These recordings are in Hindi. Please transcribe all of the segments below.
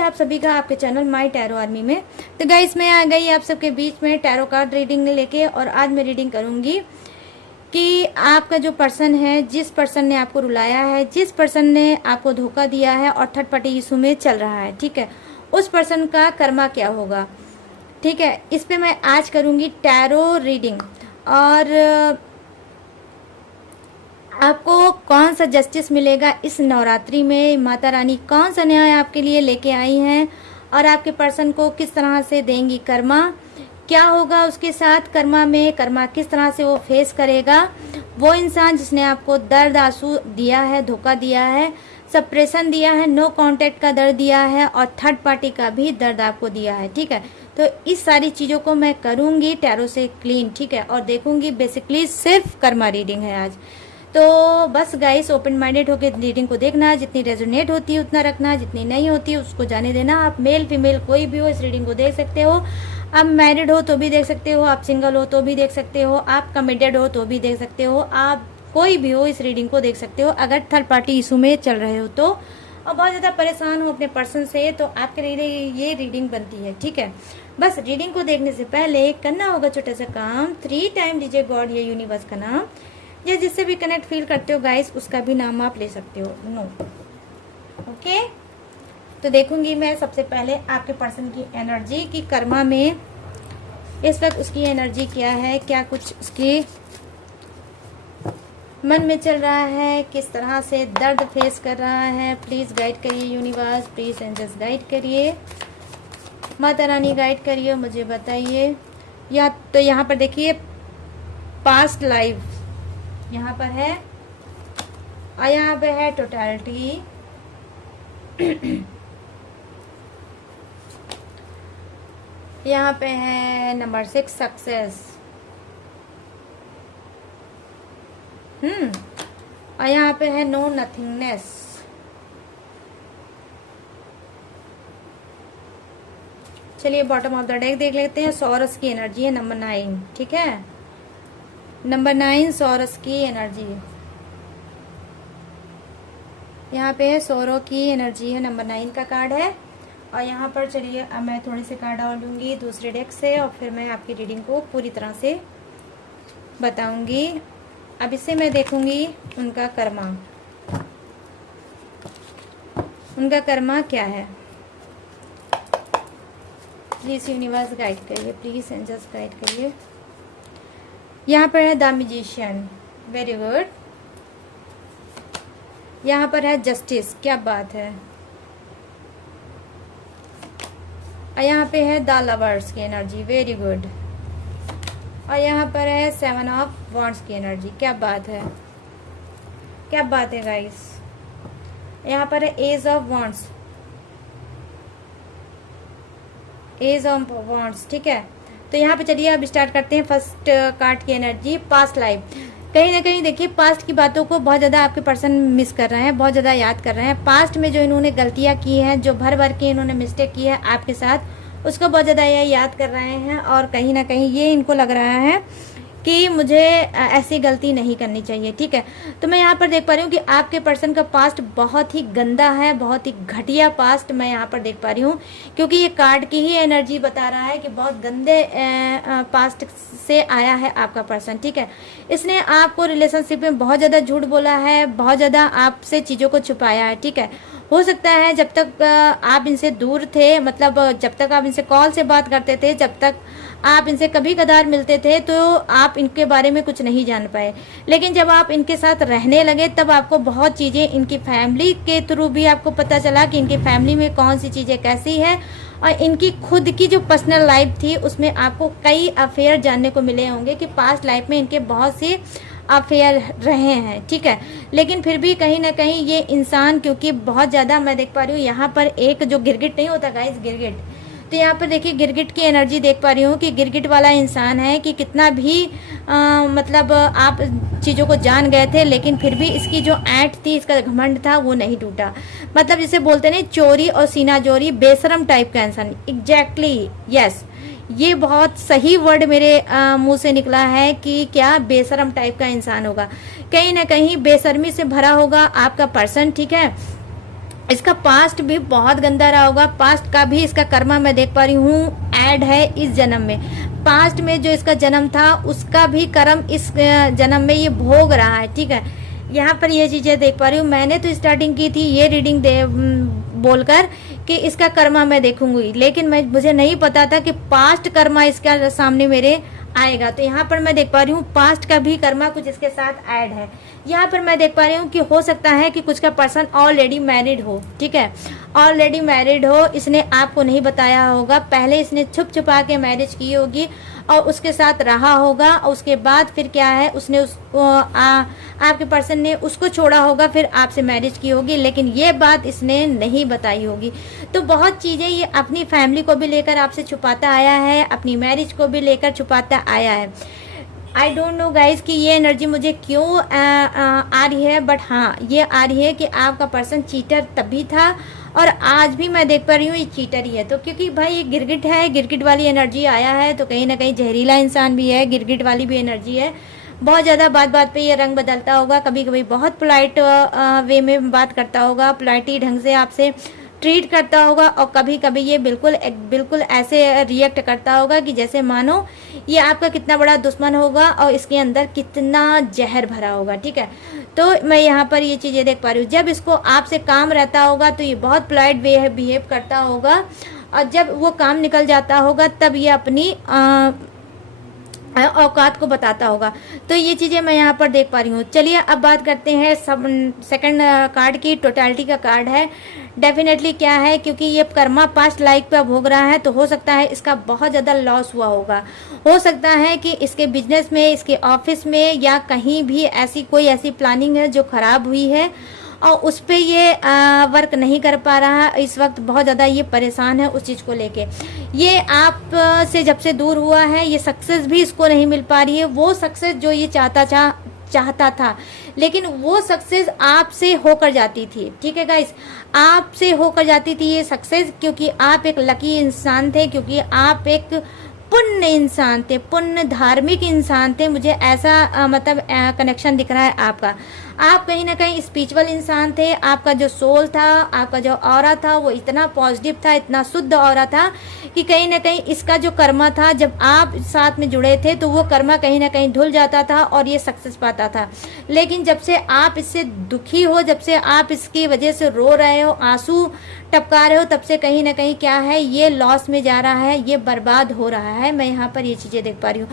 है आप सभी का आपके चैनल माय टैरो आर्मी में। तो गाइस मैं आ गई आप सबके बीच में टैरो कार्ड रीडिंग लेके, और आज मैं रीडिंग करूंगी कि आपका जो पर्सन है, जिस पर्सन ने आपको रुलाया है, जिस पर्सन ने आपको धोखा दिया है और थर्ड पार्टी इशू में चल रहा है, ठीक है, उस पर्सन का कर्मा क्या होगा। ठीक है, इस पे मैं आज करूंगी टैरो रीडिंग, और आपको कौन सा जस्टिस मिलेगा इस नवरात्रि में, माता रानी कौन सा न्याय आपके लिए लेके आई हैं, और आपके पर्सन को किस तरह से देंगी कर्मा, क्या होगा उसके साथ कर्मा में, कर्मा किस तरह से वो फेस करेगा। वो इंसान जिसने आपको दर्द आंसू दिया है, धोखा दिया है, सप्रेशन दिया है, नो कांटेक्ट का दर्द दिया है, और थर्ड पार्टी का भी दर्द आपको दिया है। ठीक है, तो इस सारी चीज़ों को मैं करूंगी टैरो से क्लीन, ठीक है, और देखूंगी। बेसिकली सिर्फ कर्मा रीडिंग है आज, तो बस गाइस ओपन माइंडेड होकर रीडिंग को देखना, जितनी रेजोनेट होती है उतना रखना, जितनी नहीं होती है उसको जाने देना। आप मेल फीमेल कोई भी हो इस रीडिंग को देख सकते हो। आप मैरिड हो तो भी देख सकते हो, आप सिंगल हो तो भी देख सकते हो, आप कमिटेड हो तो भी देख सकते हो, आप कोई भी हो इस रीडिंग को देख सकते हो। अगर थर्ड पार्टी इशू में चल रहे हो तो, और बहुत ज़्यादा परेशान हो अपने पर्सन से, तो आपके लिए ये रीडिंग बनती है। ठीक है, बस रीडिंग को देखने से पहले करना होगा छोटा सा काम, 3 टाइम लीजिए गॉड या यूनिवर्स का नाम, या जिससे भी कनेक्ट फील करते हो गाइस उसका भी नाम आप ले सकते हो। नो ओके, तो देखूंगी मैं सबसे पहले आपके पर्सन की एनर्जी की कर्मा में इस वक्त उसकी एनर्जी क्या है, क्या कुछ उसके मन में चल रहा है, किस तरह से दर्द फेस कर रहा है। प्लीज गाइड करिए यूनिवर्स, प्लीज एंजल्स गाइड करिए, माता रानी गाइड करिए, मुझे बताइए। या तो यहाँ पर देखिए पास्ट लाइफ यहाँ पर है, और यहाँ पे है टोटलिटी, यहाँ पे है नंबर 6 सक्सेस, और यहाँ पे है नो नथिंगनेस। चलिए बॉटम ऑफ द डेक देख लेते हैं। सॉरस की एनर्जी है नंबर 9, ठीक है, नंबर 9 सॉरस की एनर्जी, यहाँ पे है सोरो की एनर्जी है, नंबर 9 का कार्ड है। और यहाँ पर चलिए अब मैं थोड़े से कार्ड और लूँगी दूसरे डेक से, और फिर मैं आपकी रीडिंग को पूरी तरह से बताऊंगी। अब इससे मैं देखूंगी उनका कर्मा, उनका कर्मा क्या है। प्लीज यूनिवर्स गाइड करिए, प्लीज एंजल्स गाइड करिए। यहाँ पर है द मैजिशियन, वेरी गुड। यहाँ पर है जस्टिस, क्या बात है। और यहाँ पे है द लवर्स की एनर्जी, वेरी गुड। और यहाँ पर है 7 ऑफ वॉन्ड्स की एनर्जी, क्या बात है, क्या बात है गाइस। यहाँ पर है ace of wands, ace of wands, ठीक है। तो यहाँ पे चलिए अब स्टार्ट करते हैं फर्स्ट कार्ड की एनर्जी, पास्ट लाइफ। कहीं ना कहीं देखिए पास्ट की बातों को बहुत ज़्यादा आपके पर्सन मिस कर रहे हैं, बहुत ज़्यादा याद कर रहे हैं। पास्ट में जो इन्होंने गलतियाँ की हैं, जो भर भर के इन्होंने मिस्टेक की है आपके साथ, उसको बहुत ज़्यादा ये याद कर रहे हैं। और कहीं ना कहीं ये इनको लग रहा है कि मुझे ऐसी गलती नहीं करनी चाहिए। ठीक है, तो मैं यहाँ पर देख पा रही हूँ कि आपके पर्सन का पास्ट बहुत ही गंदा है, बहुत ही घटिया पास्ट मैं यहाँ पर देख पा रही हूँ, क्योंकि ये कार्ड की ही एनर्जी बता रहा है कि बहुत गंदे पास्ट से आया है आपका पर्सन। ठीक है, इसने आपको रिलेशनशिप में बहुत ज़्यादा झूठ बोला है, बहुत ज़्यादा आपसे चीज़ों को छुपाया है। ठीक है, हो सकता है जब तक आप इनसे दूर थे, मतलब जब तक आप इनसे कॉल से बात करते थे, जब तक आप इनसे कभी कदार मिलते थे, तो आप इनके बारे में कुछ नहीं जान पाए। लेकिन जब आप इनके साथ रहने लगे तब आपको बहुत चीज़ें इनकी फैमिली के थ्रू भी आपको पता चला कि इनकी फैमिली में कौन सी चीज़ें कैसी है, और इनकी खुद की जो पर्सनल लाइफ थी उसमें आपको कई अफेयर जानने को मिले होंगे कि पास्ट लाइफ में इनके बहुत से अफेयर रहे हैं। ठीक है, लेकिन फिर भी कहीं ना कहीं ये इंसान, क्योंकि बहुत ज़्यादा मैं देख पा रही हूँ यहाँ पर एक जो गिरगिट नहीं होता गाइस, गिरगिट, तो यहाँ पर देखिए गिरगिट की एनर्जी देख पा रही हूँ कि गिरगिट वाला इंसान है कि कितना भी मतलब आप चीज़ों को जान गए थे, लेकिन फिर भी इसकी जो ऐंठ थी, इसका घमंड था, वो नहीं टूटा। मतलब जिसे बोलते नहीं चोरी और सीना जोरी, बेशरम टाइप का इंसान। एग्जैक्टली यस, ये बहुत सही वर्ड मेरे मुंह से निकला है कि क्या बेशरम टाइप का इंसान होगा, कहीं ना कहीं बेशर्मी से भरा होगा आपका पर्सन। ठीक है, इसका पास्ट भी बहुत गंदा रहा होगा, पास्ट का भी इसका कर्मा मैं देख पा रही हूँ ऐड है इस जन्म में। पास्ट में जो इसका जन्म था उसका भी कर्म इस जन्म में ये भोग रहा है, ठीक है। यहाँ पर ये चीजें देख पा रही हूँ। मैंने तो स्टार्टिंग की थी ये रीडिंग बोलकर कि इसका कर्मा मैं देखूंगी, लेकिन मुझे नहीं पता था कि पास्ट कर्मा इसका सामने मेरे आएगा। तो यहाँ पर मैं देख पा रही हूँ पास्ट का भी कर्मा कुछ इसके साथ ऐड है। यहाँ पर मैं देख पा रही हूँ कि हो सकता है कि कुछ का पर्सन ऑलरेडी मैरिड हो, ठीक है, ऑलरेडी मैरिड हो, इसने आपको नहीं बताया होगा, पहले इसने छुप छुपा के मैरिज की होगी और उसके साथ रहा होगा, और उसके बाद फिर क्या है उसने आपके पर्सन ने उसको छोड़ा होगा, फिर आपसे मैरिज की होगी, लेकिन ये बात इसने नहीं बताई होगी। तो बहुत चीजें ये अपनी फैमिली को भी लेकर आपसे छुपाता आया है, अपनी मैरिज को भी लेकर छुपाता आया है। आई डोंट नो गाइज कि ये एनर्जी मुझे क्यों आ रही है, बट हाँ ये आ रही है कि आपका पर्सन चीटर तभी था और आज भी मैं देख पा रही हूँ ये चीटर ही है। तो क्योंकि भाई ये गिरगिट है, गिरगिट वाली एनर्जी आया है, तो कहीं ना कहीं जहरीला इंसान भी है, गिरगिट वाली भी एनर्जी है। बहुत ज़्यादा बात बात पे ये रंग बदलता होगा, कभी कभी बहुत पोलाइट वे में बात करता होगा, पोलाइटी ढंग से आपसे ट्रीट करता होगा, और कभी कभी ये बिल्कुल ऐसे रिएक्ट करता होगा कि जैसे मानो ये आपका कितना बड़ा दुश्मन होगा और इसके अंदर कितना जहर भरा होगा, ठीक है। तो मैं यहाँ पर ये चीज़ें देख पा रही हूँ। जब इसको आपसे काम रहता होगा तो ये बहुत पोलाइट बिहेव करता होगा, और जब वो काम निकल जाता होगा तब ये अपनी औकात को बताता होगा। तो ये चीजें मैं यहाँ पर देख पा रही हूँ। चलिए अब बात करते हैं सेकंड कार्ड की। टोटलिटी का कार्ड है। डेफिनेटली क्या है, क्योंकि ये कर्मा पास्ट लाइफ पे भोग रहा है, तो हो सकता है इसका बहुत ज़्यादा लॉस हुआ होगा। हो सकता है कि इसके बिजनेस में, इसके ऑफिस में, या कहीं भी कोई ऐसी प्लानिंग है जो खराब हुई है और उस पे ये वर्क नहीं कर पा रहा है। इस वक्त बहुत ज़्यादा ये परेशान है उस चीज़ को लेके। ये आप से जब से दूर हुआ है, ये सक्सेस भी इसको नहीं मिल पा रही है, वो सक्सेस जो ये चाहता था, लेकिन वो सक्सेस आपसे होकर जाती थी, ठीक है गाइस, आपसे होकर जाती थी ये सक्सेस, क्योंकि आप एक लकी इंसान थे, क्योंकि आप एक पुण्य इंसान थे, पुण्य धार्मिक इंसान थे। मुझे ऐसा मतलब कनेक्शन दिख रहा है आपका। आप कहीं ना कहीं स्पिरिचुअल इंसान थे। आपका जो सोल था, आपका जो ऑरा था, वो इतना पॉजिटिव था, इतना शुद्ध ऑरा था कि कहीं ना कहीं इसका जो कर्मा था, जब आप साथ में जुड़े थे तो वो कर्मा कहीं ना कहीं धुल जाता था और ये सक्सेस पाता था। लेकिन जब से आप इससे दुखी हो, जब से आप इसकी वजह से रो रहे हो, आंसू टपका रहे हो, तब से कहीं ना कहीं क्या है, ये लॉस में जा रहा है, ये बर्बाद हो रहा है। मैं यहाँ पर ये चीजें देख पा रही हूँ।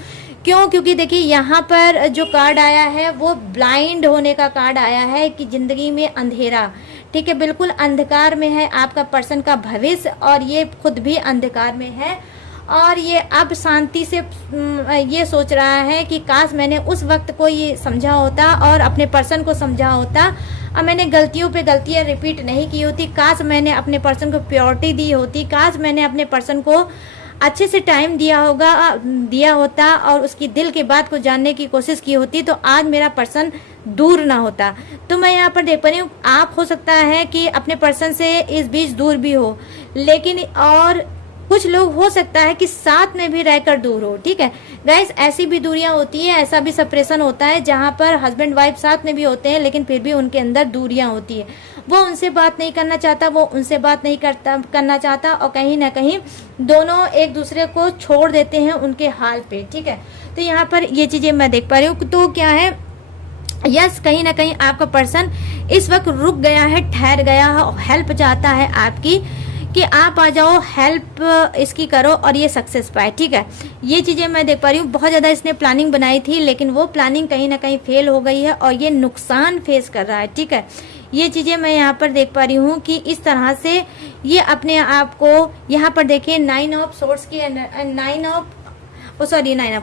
क्यों? क्योंकि देखिए यहाँ पर जो कार्ड आया है वो ब्लाइंड होने का कार्ड आया है, कि जिंदगी में अंधेरा, ठीक है, बिल्कुल अंधकार में है आपका पर्सन का भविष्य, और ये खुद भी अंधकार में है, और ये अब शांति से ये सोच रहा है कि काश मैंने उस वक्त को ये समझा होता और अपने पर्सन को समझा होता, और मैंने गलतियों पे गलतियां रिपीट नहीं की होती, काश मैंने अपने पर्सन को प्योरिटी दी होती, काश मैंने अपने पर्सन को अच्छे से टाइम दिया होता और उसकी दिल की बात को जानने की कोशिश की होती, तो आज मेरा पर्सन दूर ना होता। तो मैं यहाँ पर देख पा रही हूँ, आप हो सकता है कि अपने पर्सन से इस बीच दूर भी हो, लेकिन और कुछ लोग हो सकता है कि साथ में भी रहकर दूर हो, ठीक है गाइस। ऐसी भी दूरियां होती है, ऐसा भी सेपरेशन होता है जहां पर हस्बैंड वाइफ साथ में भी होते हैं, लेकिन फिर भी उनके अंदर दूरियां होती है। वो उनसे बात नहीं करना चाहता, वो उनसे बात नहीं करना चाहता, और कहीं ना कहीं दोनों एक दूसरे को छोड़ देते हैं उनके हाल पे, ठीक है। तो यहाँ पर ये चीजें मैं देख पा रही हूँ। तो क्या है, यस, कहीं ना कहीं आपका पर्सन इस वक्त रुक गया है, ठहर गया है, हेल्प चाहता है आपकी, कि आप आ जाओ, हेल्प इसकी करो और ये सक्सेस पाए, ठीक है। ये चीजें मैं देख पा रही हूँ। बहुत ज्यादा इसने प्लानिंग बनाई थी, लेकिन वो प्लानिंग कहीं ना कहीं फेल हो गई है और ये नुकसान फेस कर रहा है, ठीक है। ये चीजें मैं यहाँ पर देख पा रही हूँ कि इस तरह से ये अपने आप को, यहाँ पर देखिए 9 ऑफ सोर्स की 9 ऑफ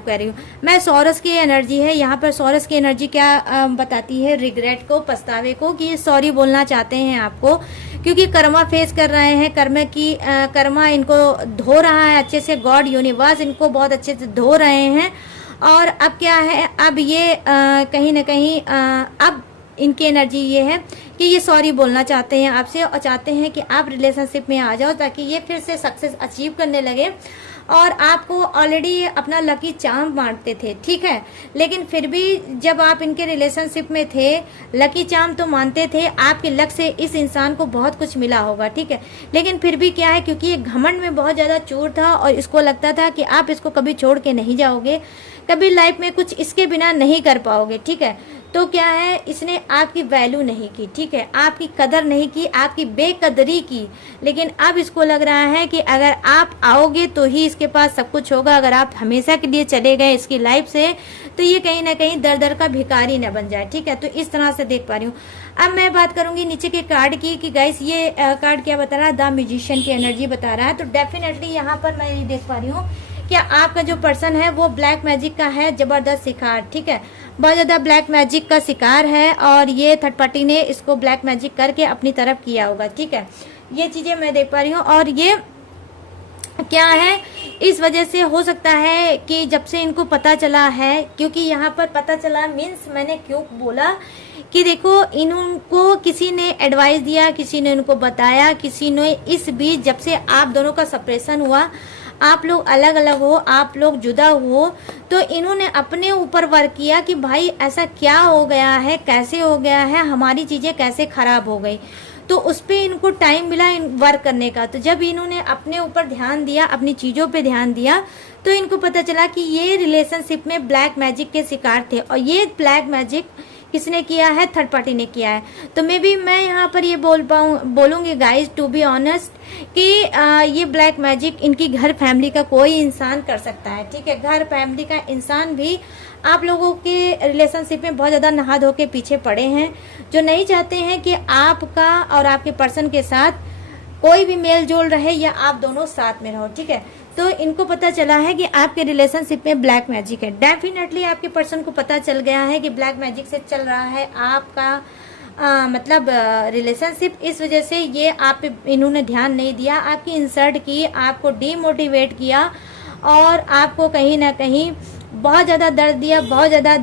कह रही हूँ मैं, सॉरस की एनर्जी है। यहाँ पर सॉरस की एनर्जी क्या बताती है, रिग्रेट को, पछतावे को, कि ये सॉरी बोलना चाहते हैं आपको, क्योंकि कर्मा फेस कर रहे हैं, कर्मा इनको धो रहा है अच्छे से, गॉड यूनिवर्स इनको बहुत अच्छे से धो रहे हैं। और अब क्या है, अब ये कहीं ना कहीं अब इनकी एनर्जी ये है कि ये सॉरी बोलना चाहते हैं आपसे, और चाहते हैं कि आप रिलेशनशिप में आ जाओ, ताकि ये फिर से सक्सेस अचीव करने लगे और आपको ऑलरेडी अपना लकी चार्म बांटते थे, ठीक है। लेकिन फिर भी जब आप इनके रिलेशनशिप में थे, लकी चार्म तो मानते थे, आपके लक से इस इंसान को बहुत कुछ मिला होगा, ठीक है। लेकिन फिर भी क्या है, क्योंकि ये घमंड में बहुत ज्यादा चूर था और इसको लगता था कि आप इसको कभी छोड़ के नहीं जाओगे, कभी लाइफ में कुछ इसके बिना नहीं कर पाओगे, ठीक है। तो क्या है, इसने आपकी वैल्यू नहीं की, ठीक है, आपकी कदर नहीं की, आपकी बेकदरी की। लेकिन अब इसको लग रहा है कि अगर आप आओगे तो ही इसके पास सब कुछ होगा, अगर आप हमेशा के लिए चले गए इसकी लाइफ से तो ये कहीं ना कहीं दर दर का भिखारी न बन जाए, ठीक है। तो इस तरह से देख पा रही हूँ। अब मैं बात करूंगी नीचे के कार्ड की कि गाइस ये कार्ड क्या बता रहा है, द म्यूजिशियन की एनर्जी बता रहा है। तो डेफिनेटली यहाँ पर मैं ये देख पा रही हूँ कि आपका जो पर्सन है वो ब्लैक मैजिक का है, जबरदस्त शिकार, ठीक है, बहुत ज्यादा ब्लैक मैजिक का शिकार है और ये थर्ड पार्टी ने इसको ब्लैक मैजिक करके अपनी तरफ किया होगा, ठीक है। ये चीजें मैं देख पा रही हूँ। और ये क्या है, इस वजह से हो सकता है कि जब से इनको पता चला है, क्योंकि यहाँ पर पता चला मीन्स मैंने क्यों बोला कि देखो इनको किसी ने एडवाइस दिया, किसी ने उनको बताया, किसी ने इस बीच जब से आप दोनों का सेपरेशन हुआ, आप लोग अलग अलग हो, आप लोग जुदा हो, तो इन्होंने अपने ऊपर वर्क किया कि भाई ऐसा क्या हो गया है, कैसे हो गया है, हमारी चीजें कैसे खराब हो गई। तो उस पे इनको टाइम मिला वर्क करने का। तो जब इन्होंने अपने ऊपर ध्यान दिया, अपनी चीजों पे ध्यान दिया, तो इनको पता चला कि ये रिलेशनशिप में ब्लैक मैजिक के शिकार थे और ये ब्लैक मैजिक किसने किया है, थर्ड पार्टी ने किया है। तो मे बी मैं यहाँ पर ये बोलूंगी गाइज, टू बी ऑनेस्ट, कि ये ब्लैक मैजिक इनकी घर फैमिली का कोई इंसान कर सकता है, ठीक है। घर फैमिली का इंसान भी आप लोगों के रिलेशनशिप में बहुत ज्यादा नहा धो के पीछे पड़े हैं, जो नहीं चाहते हैं कि आपका और आपके पर्सन के साथ कोई भी मेल जोल रहे या आप दोनों साथ में रहो, ठीक है। तो इनको पता चला है कि आपके रिलेशनशिप में ब्लैक मैजिक है। डेफिनेटली आपके पर्सन को पता चल गया है कि ब्लैक मैजिक से चल रहा है आपका मतलब रिलेशनशिप। इस वजह से ये आप इन्होंने ध्यान नहीं दिया, आपकी इंसल्ट की, आपको डीमोटिवेट किया और आपको कहीं ना कहीं बहुत ज़्यादा दर्द दिया, बहुत ज़्यादा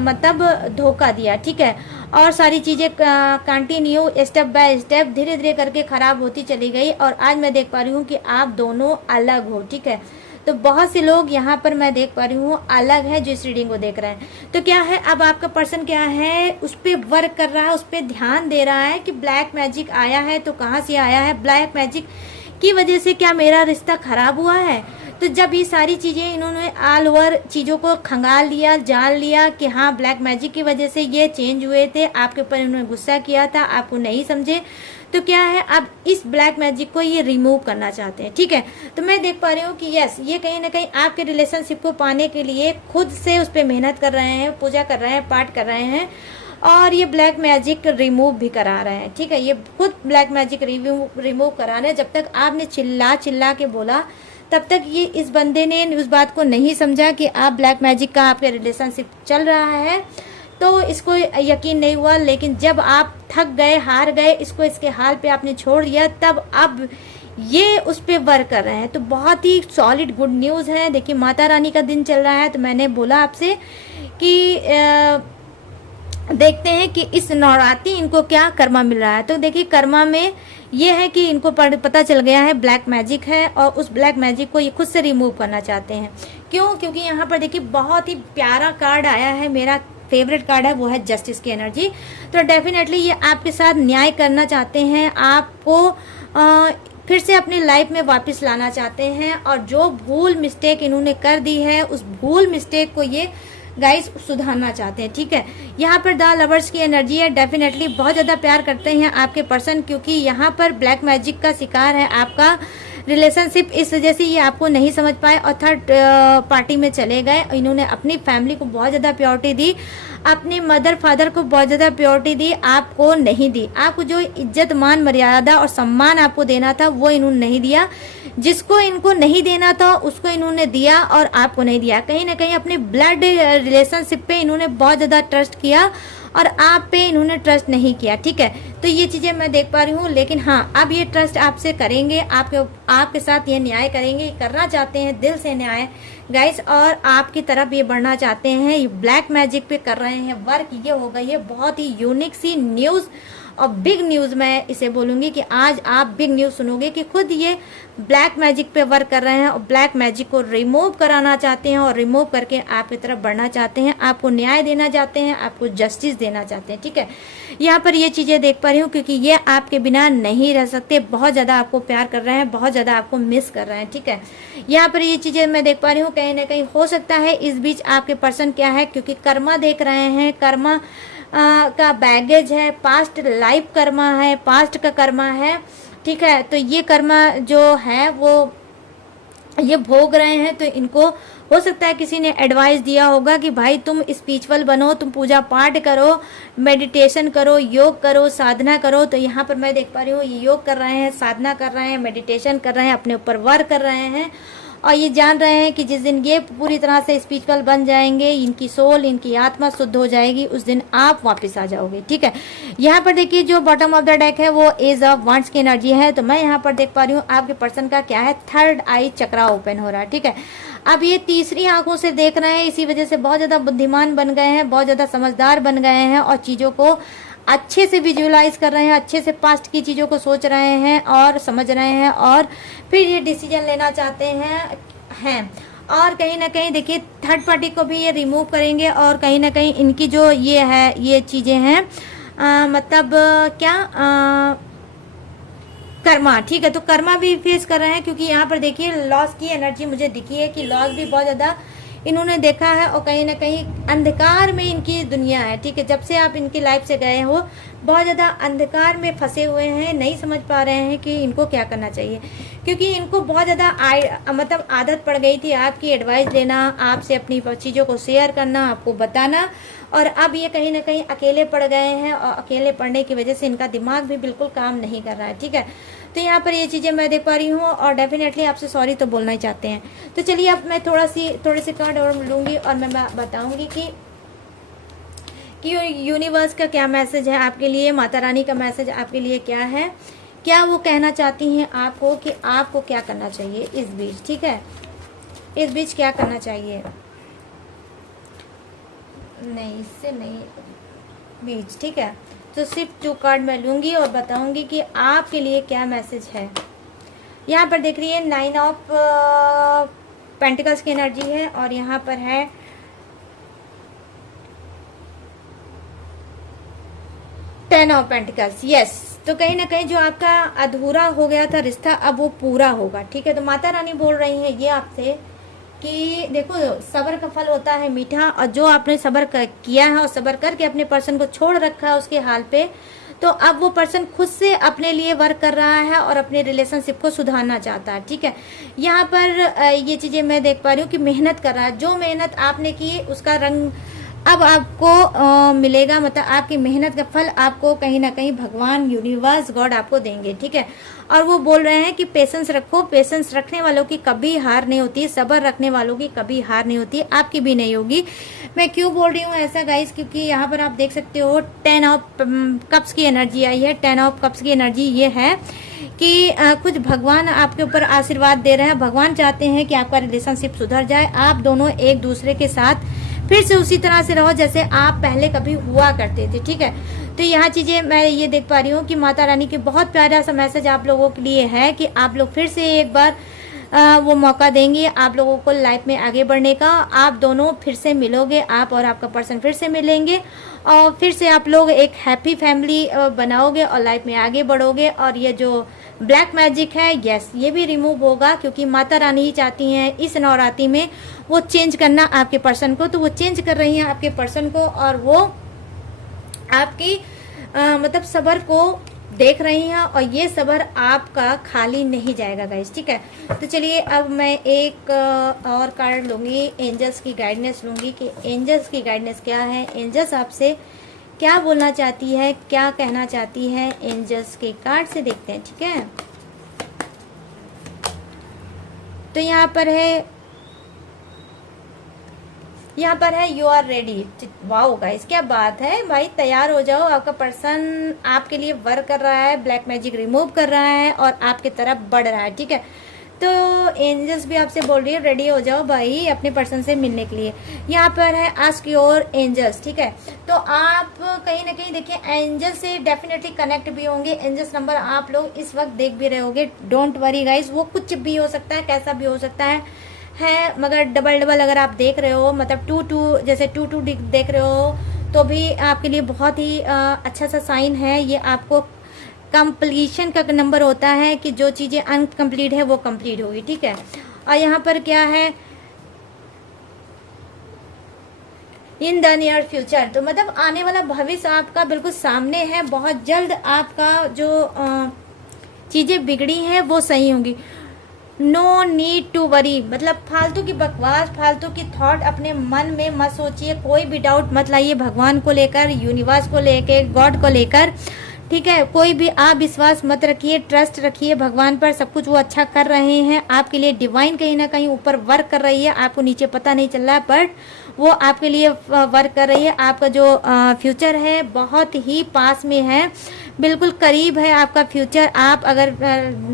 मतलब धोखा दिया, ठीक है। और सारी चीज़ें कंटिन्यू स्टेप बाय स्टेप धीरे धीरे करके ख़राब होती चली गई और आज मैं देख पा रही हूँ कि आप दोनों अलग हो, ठीक है। तो बहुत से लोग यहाँ पर मैं देख पा रही हूँ अलग है जो इस रीडिंग को देख रहे हैं। तो क्या है, अब आपका पर्सन क्या है, उस पर वर्क कर रहा है, उस पर ध्यान दे रहा है कि ब्लैक मैजिक आया है तो कहाँ से आया है, ब्लैक मैजिक की वजह से क्या मेरा रिश्ता खराब हुआ है। तो जब ये सारी चीज़ें इन्होंने ऑल ओवर चीज़ों को खंगाल लिया, जान लिया कि हाँ ब्लैक मैजिक की वजह से ये चेंज हुए थे, आपके ऊपर इन्होंने गुस्सा किया था, आपको नहीं समझे, तो क्या है अब इस ब्लैक मैजिक को ये रिमूव करना चाहते हैं, ठीक है। तो मैं देख पा रही हूँ कि यस, ये कहीं ना कहीं आपके रिलेशनशिप को पाने के लिए खुद से उस पर मेहनत कर रहे हैं, पूजा कर रहे हैं, पाठ कर रहे हैं और ये ब्लैक मैजिक रिमूव भी करा रहे हैं, ठीक है। ये खुद ब्लैक मैजिक रिमूव करा रहे हैं। जब तक आपने चिल्ला के बोला तब तक ये इस बंदे ने उस बात को नहीं समझा कि आप ब्लैक मैजिक का आपके रिलेशनशिप चल रहा है, तो इसको यकीन नहीं हुआ। लेकिन जब आप थक गए, हार गए, इसको इसके हाल पे आपने छोड़ दिया, तब अब ये उस पे वर्क कर रहे हैं। तो बहुत ही सॉलिड गुड न्यूज़ है। देखिए माता रानी का दिन चल रहा है, तो मैंने बोला आपसे कि देखते हैं कि इस नवरात्रि इनको क्या कर्मा मिल रहा है। तो देखिए कर्मा में ये है कि इनको पता चल गया है ब्लैक मैजिक है और उस ब्लैक मैजिक को ये खुद से रिमूव करना चाहते हैं। क्यों? क्योंकि यहाँ पर देखिए बहुत ही प्यारा कार्ड आया है, मेरा फेवरेट कार्ड है, वो है जस्टिस की एनर्जी। तो डेफिनेटली ये आपके साथ न्याय करना चाहते हैं, आपको फिर से अपनी लाइफ में वापस लाना चाहते हैं और जो भूल मिस्टेक इन्होंने कर दी है उस भूल मिस्टेक को ये गाइस सुधारना चाहते हैं, ठीक है। यहाँ पर द लवर्स की एनर्जी है। डेफिनेटली बहुत ज़्यादा प्यार करते हैं आपके पर्सन, क्योंकि यहाँ पर ब्लैक मैजिक का शिकार है आपका रिलेशनशिप। इस वजह से ये आपको नहीं समझ पाए और थर्ड पार्टी में चले गए। इन्होंने अपनी फैमिली को बहुत ज़्यादा प्योरिटी दी, अपने मदर फादर को बहुत ज़्यादा प्योरिटी दी, आपको नहीं दी। आपको जो इज्जत मान मर्यादा और सम्मान आपको देना था वो इन्होंने नहीं दिया, जिसको इनको नहीं देना था उसको इन्होंने दिया और आपको नहीं दिया। कहीं ना कहीं अपने ब्लड रिलेशनशिप पे इन्होंने बहुत ज़्यादा ट्रस्ट किया और आप पे इन्होंने ट्रस्ट नहीं किया, ठीक है। तो ये चीज़ें मैं देख पा रही हूँ। लेकिन हाँ, अब ये ट्रस्ट आपसे करेंगे, आपके साथ ये न्याय करेंगे, करना चाहते हैं दिल से न्याय गाइस, और आपकी तरफ ये बढ़ना चाहते हैं। ये ब्लैक मैजिक पे कर रहे हैं वर्क, ये होगा ये बहुत ही यूनिक सी न्यूज़ और बिग न्यूज़ मैं इसे बोलूँगी कि आज आप बिग न्यूज़ सुनोगे कि खुद ये ब्लैक मैजिक पे वर्क कर रहे हैं और ब्लैक मैजिक को रिमूव कराना चाहते हैं और रिमूव करके आपकी तरफ बढ़ना चाहते हैं, आपको न्याय देना चाहते हैं, आपको जस्टिस देना चाहते हैं। ठीक है, यहाँ पर ये चीज़ें देख पा रही हूँ क्योंकि ये आपके बिना नहीं रह सकते, बहुत ज़्यादा आपको प्यार कर रहे हैं, बहुत ज़्यादा आपको मिस कर रहे हैं। ठीक है, यहाँ पर ये चीज़ें मैं देख पा रही हूँ, कहीं ना कहीं हो सकता है इस बीच आपके पर्सन क्या है, क्योंकि कर्मा देख रहे हैं, कर्मा का बैगेज है, पास्ट लाइफ कर्मा है, पास्ट का कर्मा है। ठीक है, तो ये कर्मा जो है वो ये भोग रहे हैं, तो इनको हो सकता है किसी ने एडवाइस दिया होगा कि भाई तुम स्पिरिचुअल बनो, तुम पूजा पाठ करो, मेडिटेशन करो, योग करो, साधना करो। तो यहाँ पर मैं देख पा रही हूँ ये योग कर रहे हैं, साधना कर रहे हैं, मेडिटेशन कर रहे हैं, अपने ऊपर वर्क कर रहे हैं और ये जान रहे हैं कि जिस दिन ये पूरी तरह से स्पिरिचुअल बन जाएंगे, इनकी सोल, इनकी आत्मा शुद्ध हो जाएगी, उस दिन आप वापस आ जाओगे। ठीक है, यहाँ पर देखिए जो बॉटम ऑफ द डेक है वो एज ऑफ वांड्स की एनर्जी है। तो मैं यहाँ पर देख पा रही हूँ आपके पर्सन का क्या है, थर्ड आई चक्रा ओपन हो रहा है। ठीक है, अब ये तीसरी आंखों से देख रहे हैं, इसी वजह से बहुत ज्यादा बुद्धिमान बन गए हैं, बहुत ज्यादा समझदार बन गए हैं और चीजों को अच्छे से विजुअलाइज कर रहे हैं, अच्छे से पास्ट की चीज़ों को सोच रहे हैं और समझ रहे हैं और फिर ये डिसीजन लेना चाहते हैं। और कहीं ना कहीं देखिए थर्ड पार्टी को भी ये रिमूव करेंगे और कहीं ना कहीं इनकी जो ये है ये चीज़ें हैं मतलब क्या कर्मा। ठीक है, तो कर्मा भी फेस कर रहे हैं क्योंकि यहाँ पर देखिए लॉस की एनर्जी मुझे दिखी है कि लॉस भी बहुत ज़्यादा इन्होंने देखा है और कहीं ना कहीं अंधकार में इनकी दुनिया है। ठीक है, जब से आप इनकी लाइफ से गए हो बहुत ज़्यादा अंधकार में फंसे हुए हैं, नहीं समझ पा रहे हैं कि इनको क्या करना चाहिए क्योंकि इनको बहुत ज़्यादा मतलब आदत पड़ गई थी आपकी एडवाइस लेना, आपसे अपनी चीज़ों को शेयर करना, आपको बताना और अब ये कहीं ना कहीं अकेले पड़ गए हैं और अकेले पड़ने की वजह से इनका दिमाग भी बिल्कुल काम नहीं कर रहा है। ठीक है, तो यहाँ पर ये चीज़ें मैं देख पा रही हूँ और डेफिनेटली आपसे सॉरी तो बोलना ही चाहते हैं। तो चलिए अब मैं थोड़े से कार्ड और लूँगी और मैं बताऊँगी कि यूनिवर्स का क्या मैसेज है आपके लिए, माता रानी का मैसेज आपके लिए क्या है, क्या वो कहना चाहती हैं आपको कि आपको क्या करना चाहिए इस बीच। ठीक है, इस बीच क्या करना चाहिए, नहीं इससे नहीं बीच। ठीक है, तो सिर्फ 2 कार्ड मैं लूँगी और बताऊँगी कि आपके लिए क्या मैसेज है। यहाँ पर देख रही है 9 ऑफ पेंटिकल्स की एनर्जी है और यहाँ पर है 10 ऑफ पेंटिकल्स। यस, तो कहीं ना कहीं जो आपका अधूरा हो गया था रिश्ता अब वो पूरा होगा। ठीक है, तो माता रानी बोल रही है ये आपसे कि देखो सब्र का फल होता है मीठा और जो आपने सब्र किया है और सब्र करके अपने पर्सन को छोड़ रखा है उसके हाल पे, तो अब वो पर्सन खुद से अपने लिए वर्क कर रहा है और अपने रिलेशनशिप को सुधारना चाहता है। ठीक है, यहाँ पर ये चीजें मैं देख पा रही हूँ कि मेहनत कर रहा है, जो मेहनत आपने की उसका रंग अब आपको मिलेगा, मतलब आपकी मेहनत का फल आपको कहीं ना कहीं भगवान, यूनिवर्स, गॉड आपको देंगे। ठीक है, और वो बोल रहे हैं कि पेशेंस रखो, पेशेंस रखने वालों की कभी हार नहीं होती, सब्र रखने वालों की कभी हार नहीं होती, आपकी भी नहीं होगी। मैं क्यों बोल रही हूँ ऐसा गाइस, क्योंकि यहाँ पर आप देख सकते हो 10 ऑफ कप्स की एनर्जी आई है। 10 ऑफ कप्स की एनर्जी ये है कि कुछ भगवान आपके ऊपर आशीर्वाद दे रहे हैं, भगवान चाहते हैं कि आपका रिलेशनशिप सुधर जाए, आप दोनों एक दूसरे के साथ फिर से उसी तरह से रहो जैसे आप पहले कभी हुआ करते थे। ठीक है, तो यहाँ चीजें मैं ये देख पा रही हूँ कि माता रानी की बहुत प्यारा सा मैसेज आप लोगों के लिए है कि आप लोग फिर से एक बार वो मौका देंगे आप लोगों को लाइफ में आगे बढ़ने का, आप दोनों फिर से मिलोगे, आप और आपका पर्सन फिर से मिलेंगे और फिर से आप लोग एक हैप्पी फैमिली बनाओगे और लाइफ में आगे बढ़ोगे। और ये जो ब्लैक मैजिक है यस ये भी रिमूव होगा क्योंकि माता रानी ही चाहती हैं इस नवरात्रि में वो चेंज करना आपके पर्सन को, तो वो चेंज कर रही हैं आपके पर्सन को और वो आपकी मतलब सब्र को देख रही हैं और ये सब्र आपका खाली नहीं जाएगा गाइस। ठीक है, तो चलिए अब मैं एक और कार्ड लूंगी, एंजल्स की गाइडेंस लूंगी कि एंजल्स की गाइडेंस क्या है, एंजल्स आपसे क्या बोलना चाहती है, क्या कहना चाहती है, एंजल्स के कार्ड से देखते हैं। ठीक है, तो यहाँ पर है you are ready. Wow guys क्या बात है भाई, तैयार हो जाओ, आपका पर्सन आपके लिए वर्क कर रहा है, ब्लैक मैजिक रिमूव कर रहा है और आपकी तरफ बढ़ रहा है। ठीक है, तो एंजल्स भी आपसे बोल रही है रेडी हो जाओ भाई अपने पर्सन से मिलने के लिए। यहाँ पर है आस्क योर एंजल्स, ठीक है। तो आप कहीं ना कहीं देखिए एंजल से डेफिनेटली कनेक्ट भी होंगे। एंजल्स नंबर आप लोग इस वक्त देख भी रहे होंगे। डोंट वरी गाइस, वो कुछ भी हो सकता है, कैसा भी हो सकता है मगर डबल डबल अगर आप देख रहे हो, मतलब 2-2 जैसे 2-2 देख रहे हो तो भी आपके लिए बहुत ही अच्छा सा साइन है। ये आपको कंप्लीशन का नंबर होता है कि जो चीजें अनकम्प्लीट है वो कंप्लीट होगी, ठीक है। और यहाँ पर क्या है, इन द नियर फ्यूचर, तो मतलब आने वाला भविष्य आपका बिल्कुल सामने है। बहुत जल्द आपका जो चीजें बिगड़ी हैं वो सही होंगी। नो नीड टू वरी, मतलब फालतू की बकवास, फालतू की थॉट अपने मन में मत सोचिए। कोई भी डाउट मत लाइए भगवान को लेकर, यूनिवर्स को लेकर, गॉड को लेकर, ठीक है। कोई भी आप विश्वास मत रखिए, ट्रस्ट रखिए भगवान पर। सब कुछ वो अच्छा कर रहे हैं आपके लिए। डिवाइन कहीं ना कहीं ऊपर वर्क कर रही है, आपको नीचे पता नहीं चल रहा है बट वो आपके लिए वर्क कर रही है। आपका जो फ्यूचर है बहुत ही पास में है, बिल्कुल करीब है आपका फ्यूचर। आप अगर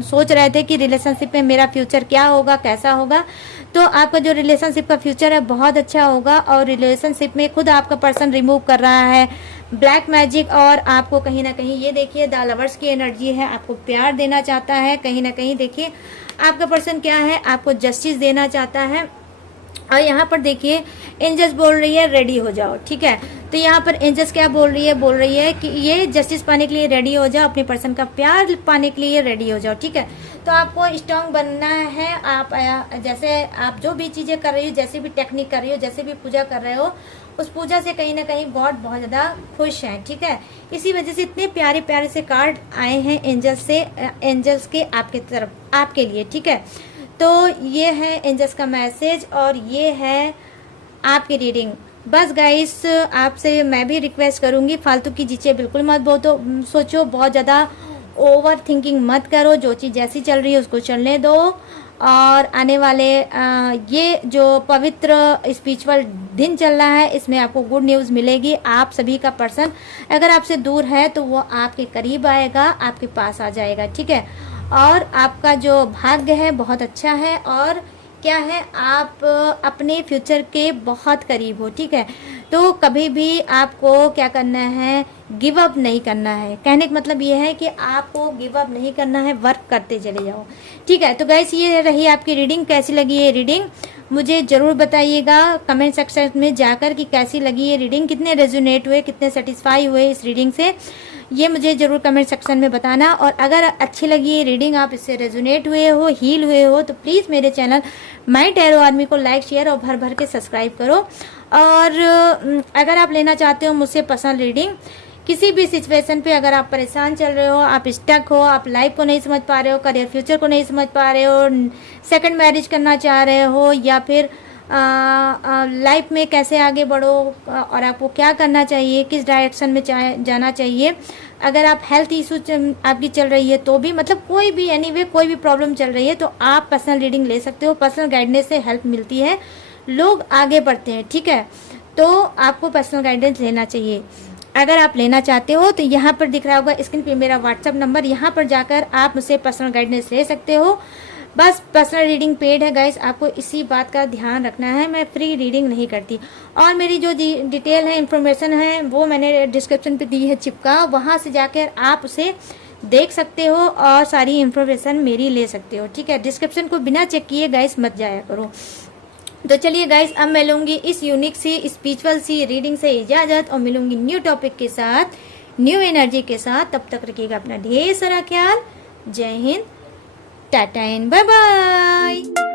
सोच रहे थे कि रिलेशनशिप में मेरा फ्यूचर क्या होगा, कैसा होगा, तो आपका जो रिलेशनशिप का फ्यूचर है बहुत अच्छा होगा। और रिलेशनशिप में खुद आपका पर्सन रिमूव कर रहा है ब्लैक मैजिक, और आपको कहीं ना कहीं ये देखिए द लवर्स की एनर्जी है, आपको प्यार देना चाहता है। कहीं ना कहीं देखिए आपका पर्सन क्या है, आपको जस्टिस देना चाहता है। और यहाँ पर देखिए एंजल्स बोल रही है रेडी हो जाओ, ठीक है। तो यहाँ पर एंजल्स क्या बोल रही है कि ये जस्टिस पाने के लिए रेडी हो जाओ, अपने पर्सन का प्यार पाने के लिए रेडी हो जाओ, ठीक है। तो आपको स्ट्रांग बनना है। आप जैसे आप जो भी चीजें कर रही हो, जैसे भी टेक्निक कर रही हो, जैसे भी पूजा कर रहे हो, उस पूजा से कहीं ना कहीं गॉड बहुत ज्यादा खुश है, ठीक है। इसी वजह से इतने प्यारे प्यारे से कार्ड आए हैं एंजल्स के आपके तरफ, आपके लिए, ठीक है। तो ये है एंजल्स का मैसेज और ये है आपकी रीडिंग। बस गाइस आपसे मैं भी रिक्वेस्ट करूंगी, फालतू की चीजें बिल्कुल मत सोचो, बहुत ज़्यादा ओवर थिंकिंग मत करो। जो चीज़ जैसी चल रही है उसको चलने दो। और आने वाले ये जो पवित्र स्पिरिचुअल दिन चल रहा है इसमें आपको गुड न्यूज़ मिलेगी। आप सभी का पर्सन अगर आपसे दूर है तो वो आपके करीब आएगा, आपके पास आ जाएगा, ठीक है। और आपका जो भाग्य है बहुत अच्छा है और क्या है, आप अपने फ्यूचर के बहुत करीब हो, ठीक है। तो कभी भी आपको क्या करना है, गिव अप नहीं करना है। कहने का मतलब ये है कि आपको गिव अप नहीं करना है, वर्क करते चले जाओ, ठीक है। तो गाइस ये रही आपकी रीडिंग। कैसी लगी ये रीडिंग मुझे जरूर बताइएगा कमेंट सेक्शन में जाकर कि कैसी लगी ये रीडिंग, कितने रेजोनेट हुए, कितने सेटिस्फाई हुए इस रीडिंग से, ये मुझे जरूर कमेंट सेक्शन में बताना। और अगर अच्छी लगी ये रीडिंग, आप इससे रेजोनेट हुए हो, हील हुए हो, तो प्लीज़ मेरे चैनल माय टैरो आर्मी को लाइक, शेयर और भर भर के सब्सक्राइब करो। और अगर आप लेना चाहते हो मुझसे पर्सनल रीडिंग, किसी भी सिचुएशन पे अगर आप परेशान चल रहे हो, आप स्टक हो, आप लाइफ को नहीं समझ पा रहे हो, करियर फ्यूचर को नहीं समझ पा रहे हो, सेकंड मैरिज करना चाह रहे हो, या फिर लाइफ में कैसे आगे बढ़ो और आपको क्या करना चाहिए, किस डायरेक्शन में जाना चाहिए, अगर आप हेल्थ इशू आपकी चल रही है तो भी, मतलब कोई भी एनीवे कोई भी प्रॉब्लम चल रही है तो आप पर्सनल रीडिंग ले सकते हो। पर्सनल गाइडेंस से हेल्प मिलती है, लोग आगे बढ़ते हैं, ठीक है। तो आपको पर्सनल गाइडेंस लेना चाहिए। अगर आप लेना चाहते हो तो यहाँ पर दिख रहा होगा स्क्रीन पे मेरा व्हाट्सअप नंबर, यहाँ पर जाकर आप मुझसे पर्सनल गाइडेंस ले सकते हो। बस पर्सनल रीडिंग पेड है गाइस, आपको इसी बात का ध्यान रखना है, मैं फ्री रीडिंग नहीं करती। और मेरी जो डिटेल है, इन्फॉर्मेशन है, वो मैंने डिस्क्रिप्शन पे दी है चिपका, वहाँ से जाकर आप उसे देख सकते हो और सारी इन्फॉर्मेशन मेरी ले सकते हो, ठीक है। डिस्क्रिप्शन को बिना चेक किए गाइस मत जाया करो। तो चलिए गाइस, अब मैं लूंगी इस यूनिक सी स्पिरिचुअल सी रीडिंग से इजाजत और मिलूंगी न्यू टॉपिक के साथ, न्यू एनर्जी के साथ। तब तक रखिएगा अपना ढेर सारा ख्याल। जय हिंद, टाटा एंड बाय बाय।